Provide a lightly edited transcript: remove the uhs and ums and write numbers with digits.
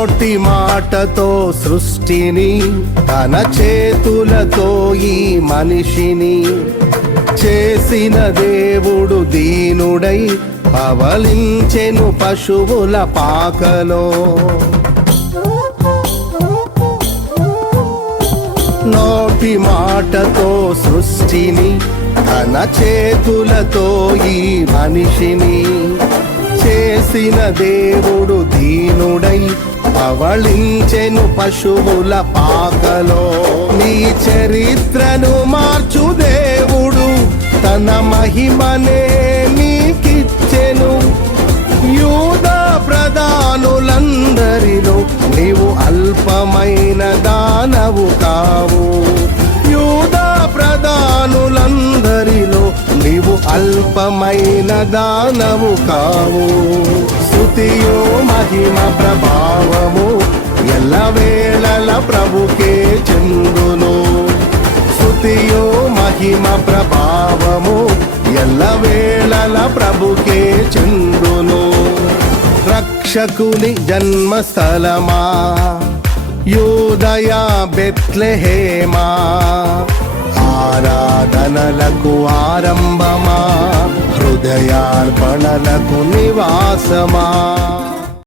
నోటి మాటతో సృష్టిని, తన చేతులతో ఈ మనిషిని చేసిన దేవుడు దీనుడై పవలించెను పశువుల పాకలో. నోటి మాటతో సృష్టిని, తన చేతులతో ఈ మనిషిని చేసిన దేవుడు దీనుడై పవళించెను పశువుల పాకలో. నీ చరిత్రను మార్చు దేవుడు తన మహిమనే నీకిచ్చెను. యూదా ప్రధానులందరిలో నీవు అల్పమైన దానవు కావు. యూదా ప్రధానులందరిలో నీవు అల్పమైన దానవు కావు. స్తుతియో మహిమ ప్రభావము ఎల్లవేళల ప్రభుకే చెందును. స్తుతియో మహిమ ప్రభావము ఎల్లవేళల ప్రభుకే చెందును. రక్షకుని జన్మస్థలమా యూదయ బెత్లెహేమా, ఆరాధనలకు ఆరంభమా, హృదయార్పణలకు నివాసమా.